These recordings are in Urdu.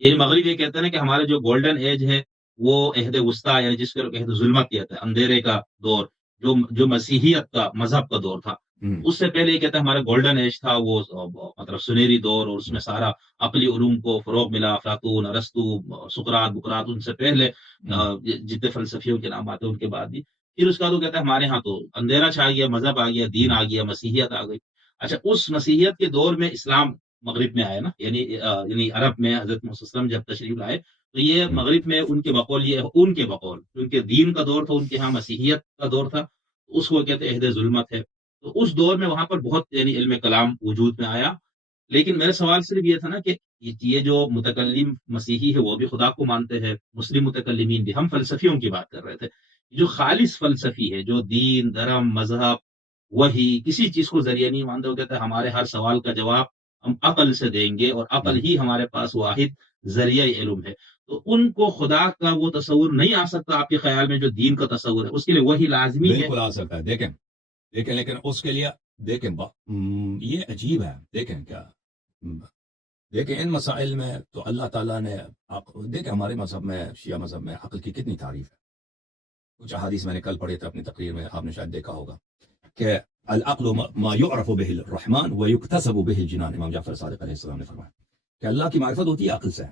یعنی مغرب یہ کہتے ہیں نا کہ ہمارے جو گولڈن ایج ہے وہ عہد وسطیٰ، یعنی جس کو عہد ظلمت کہتے ہیں، اندھیرے کا دور، جو مسیحیت کا مذہب کا دور تھا، اس سے پہلے یہ کہتے ہیں ہمارا گولڈن ایج تھا وہ مطلب سنہری دور، اور اس میں سارا عقلی علوم کو فروغ ملا، افلاطون، ارسطو، سقراط، بقراط، ان سے پہلے جتنے فلسفیوں کے نام آتے ہیں ان کے بعد بھی. پھر اس کا تو کہتا ہے ہمارے ہاں تو اندھیرا چھا گیا، مذہب آ گیا، دین آ گیا، مسیحیت آ گئی. اچھا، اس مسیحیت کے دور میں اسلام مغرب میں آئے نا، یعنی عرب میں حضرت محمد صلی اللہ علیہ وسلم جب تشریف لائے تو یہ مغرب میں ان کے بقول، ان کے دین کا دور تھا، ان کے ہاں مسیحیت کا دور تھا، اس کو کہتے ہیں عہد ظلمت ہے. تو اس دور میں وہاں پر بہت یعنی علم کلام وجود میں آیا. لیکن میرا سوال صرف یہ تھا نا کہ یہ جو متکلم مسیحی ہے وہ بھی خدا کو مانتے ہیں، مسلم متکلمین بھی، ہم فلسفیوں کی بات کر رہے تھے. جو خالص فلسفی ہے، جو دین، دھرم، مذہب، وہی کسی چیز کو ذریعہ نہیں مانتے، وہ کہتے ہیں ہمارے ہر سوال کا جواب ہم عقل سے دیں گے، اور عقل ہی ہمارے پاس واحد ذریعہ علم ہے. تو ان کو خدا کا وہ تصور نہیں آ سکتا آپ کے خیال میں جو دین کا تصور ہے، اس کے لیے وہی لازمی ہے. بالکل آ سکتا ہے. دیکھیں لیکن اس کے لیے دیکھیں یہ عجیب ہے. دیکھیں کیا، دیکھیں ان مسائل میں تو اللہ تعالیٰ نے دیکھیں ہمارے مذہب میں، شیعہ مذہب میں عقل کی کتنی تعریف ہے. کچھ احادیث میں نے کل پڑھے تھے اپنی تقریر میں، آپ نے شاید دیکھا ہوگا کہ العقل ما يعرف به الرحمن ويكتسب به الجنان. امام جعفر صادق علیہ السلام نے فرمایا کہ اللہ کی معرفت ہوتی ہے عقل سے،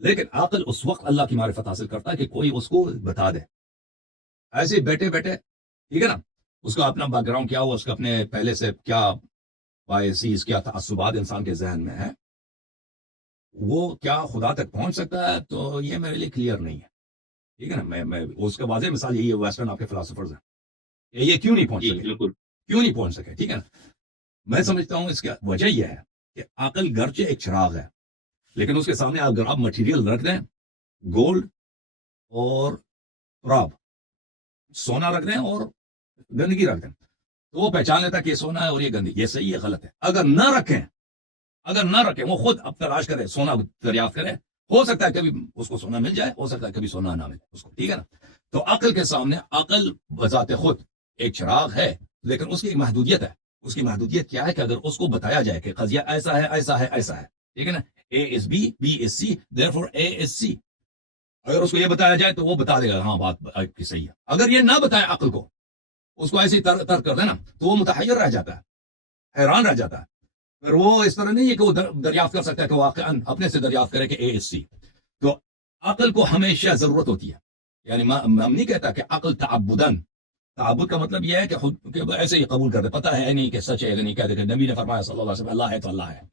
لیکن عقل اس وقت اللہ کی معرفت حاصل کرتا ہے کہ کوئی اس کو بتا دے. ایسے بیٹھے بیٹھے، ٹھیک ہے نا، اس کا اپنا بیک گراؤنڈ کیا ہوا، اس کا اپنے پہلے سے کیا بایسیز، کیا تعصبات انسان کے ذہن میں ہے، وہ کیا خدا تک پہنچ سکتا ہے؟ تو یہ میرے لیے کلیئر نہیں ہے. ٹھیک ہے نا، میں اس کا واضح مثال یہی ہے، ویسٹرن آپ کے فلاسفرز ہیں، یہ کیوں نہیں پہنچ سکے؟ بالکل کیوں نہیں پہنچ سکے؟ ٹھیک ہے نا. میں سمجھتا ہوں اس کی وجہ یہ ہے کہ عقل گرچہ ایک چراغ ہے، لیکن اس کے سامنے اگر آپ مٹیریل رکھ دیں، گولڈ اور تراب، سونا رکھ دیں اور گندگی رکھ دیں، تو وہ پہچان لیتا کہ یہ سونا ہے اور یہ گندگی، یہ صحیح ہے غلط ہے. اگر نہ رکھیں وہ خود اب تلاش کرے، سونا دریافت کرے، ہو سکتا ہے کبھی اس کو سونا مل جائے، ہو سکتا ہے کبھی سونا نہ ملے اس کو. ٹھیک ہے نا. تو عقل کے سامنے عقل بذات خود ایک چراغ ہے، لیکن اس کی ایک محدودیت ہے. اس کی محدودیت کیا ہے کہ اگر اس کو بتایا جائے کہ قضیہ ایسا ہے، ایسا ہے، ایسا ہے، ٹھیک ہے نا، A is B, B is C, therefore A is C. اگر اس کو یہ بتایا جائے تو وہ بتا دے گا ہاں بات آپ کی صحیح ہے. اگر یہ نہ بتائے عقل کو، اس کو ایسے ہی ترک کر دینا، تو وہ متحیر رہ جاتا ہے، حیران رہ جاتا ہے. پھر وہ اس طرح نہیں ہے کہ وہ دریافت کر سکتا ہے کہ واقعا اپنے سے دریافت کرے کہ A is C. تو عقل کو ہمیشہ ضرورت ہوتی ہے. یعنی ہم نہیں کہتا کہ عقل تعبد کا مطلب یہ ہے کہ خود ایسے ہی قبول کر دے، پتہ ہے نہیں کہ سچ ہے نہیں، کہہ دے کہ نبی نے فرمایا صلی اللہ علیہ وسلم اللہ ہے تو اللہ ہے.